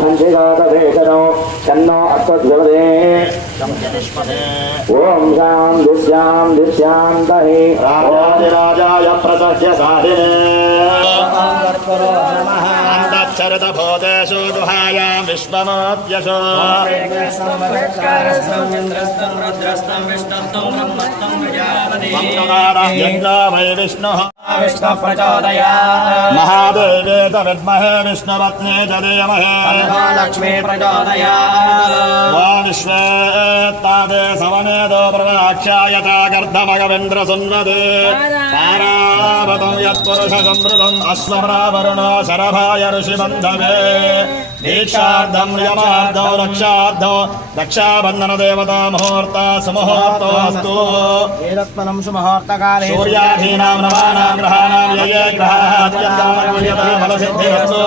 సంధిగాతవేదనో తన్నో అస్మద్భవదే ఓం శాంతి శాంతి శాంతహి రాజాయ ప్రసహ్య సాధినే అంతఃచరత భూతేషు గుహాయాం విశ్వమోప్యశో యజ్ఞో వై విష్ణు విష్ణు ప్రచోదయా మహాదేవేత విద్మహే విష్ణుపత్నే చ ధీమహే లక్ష్మీ ప్రచోదయా వా విశ్వే తాదే సమనేదో ప్రవాక్ష్యాయత గర్ధమగవేంద్ర సున్వదే పారావతం యత్పురుష సంవృతం అశ్వరావరుణో శరభాయ ఋషిబంధవే దీక్షార్థం యమార్థం రక్షార్థం రక్షాబంధన దేవతా ముహూర్త సుముహూర్తోస్తు ఏదత్మనం సుముహూర్తకాలే సూర్యాధీనాం నవానాం గ్రహాణాం యయే గ్రహాత్యంతా ఫలసిద్ధిరస్తు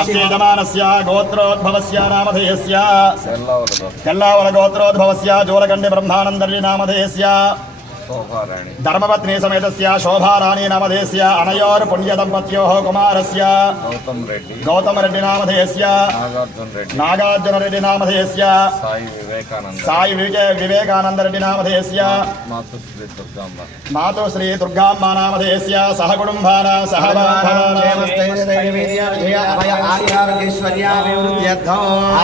అస్యేజమానస్య గోత్రోద్భవస్య ధర్మపత్ని సమేతస్య శోభారాణి నామధేయస్య అనయోర్ పుణ్య దంపత్యోః కుమారస్య. గౌతమ్ రెడ్డి. గౌతమ రెడ్డి నామధేయస్య నాగార్జున రెడ్డి. నాగార్జున రెడ్డి నామధేయస్య సాయి వివేకానంద సాయి వివేక వివేకానంద రెడ్డి నామధేయస్య మాతృ శ్రీ దుర్గాంబ మాతో శ్రీ దుర్గామ్మ నామధేయస్య సహ కుటుంబాన సహ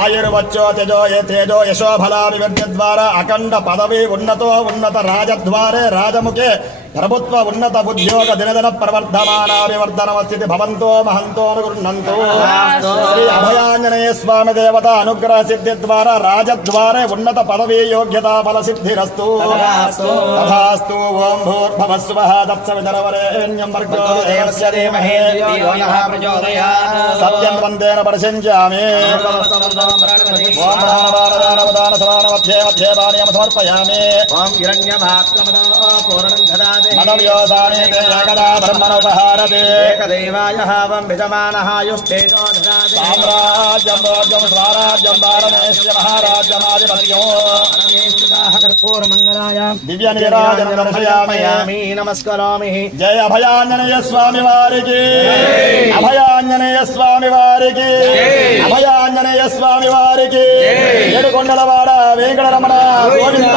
ఆయుర్వచ్చో తేజో తేజో యశోఫలా వివర్ధ ద్వారా అఖండ పదవి ఉన్నతో ఉన్నత రాజద్వారే రాజముఖే. ప్రభుత్వ ఉన్నత ఉద్యోగ దినదిన ప్రవర్ధమాన వివర్ధనమ స్థితి భవంతో మహంతో అనుగృహంతో అభయాంజనేయ స్వామి దేవత అనుగ్రహ సిద్ధి ద్వారా రాజద్వారే ఉన్నత పదవీ యోగ్యతా ఫల సిద్ధిరస్తు తథాస్తు. ఓం భూర్భవస్వః తత్సవితరవరేణ్యం భర్గో దేవస్య ధీమహి. సత్యం వందేన పరిశంచామి ఓం ప్రాణవానదానవదాన సమాన మధ్యే పానీయం సమర్పయామి మదవ్యోసాని తే ఏకదా బ్రహ్మణోపహారతే ఏకదేవాయ హావం విజమానహాయుస్తేజో దదాతి సామ్రాజ్యం భోజ్యం స్వరాజ్యం భారతేశ్య మహారాజ్యమాధిపత్యం. కర్పూరమంగళాయ దివ్య నీరాజన దర్శయామి నమయామి నమస్కరామి. జయ అభయాంజనేయ స్వామి వారికి అభయాంజనేయ స్వామి వారికి అభయాంజనేయ స్వామి వారికి ఏడుకొండలవాడ వెంకటరమణ గోవింద.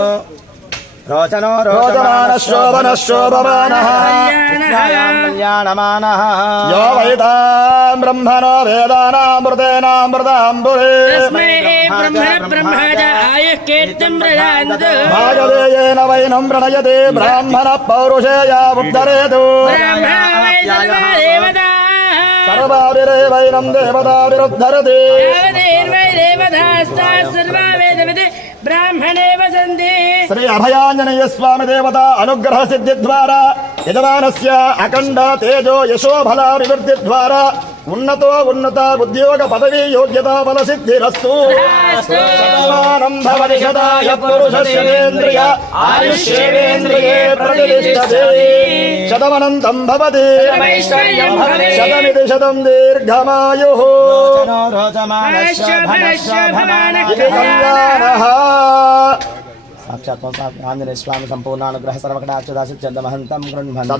रोचनो रोचमानशोभनः शोभमानः कल्याणमानः यो वैतां ब्रह्मणो वेदानामृतेनामृताम्बुरे भागदेयेन वैनं प्रणयते ब्राह्मणः पौरुषेया उद्धरेतु सर्वाभिरेवैनं देवताभिरुद्धरति सर्वा वेदविदे ब्राह्मणे सन्धि श्री अभयाञ्जनेय स्वामी देवता अनुग्रह सिद्धि द्वारा यजमानस्य अखण्ड तेजो यशो यशोफला विवृद्धिद्वारा ఉన్నతో ఉన్నత ఉద్యోగ పదవీ యోగ్యత బల సిద్ధిరస్తు. శతమనంతం భవతి. శతమితి శతం దీర్ఘమాయు. సాక్షాత్మ ఆంజనేయ స్వామి సంపూర్ణానుగ్రహ సర్వకటాచుదాసి చందమహంతం గృహ్మన్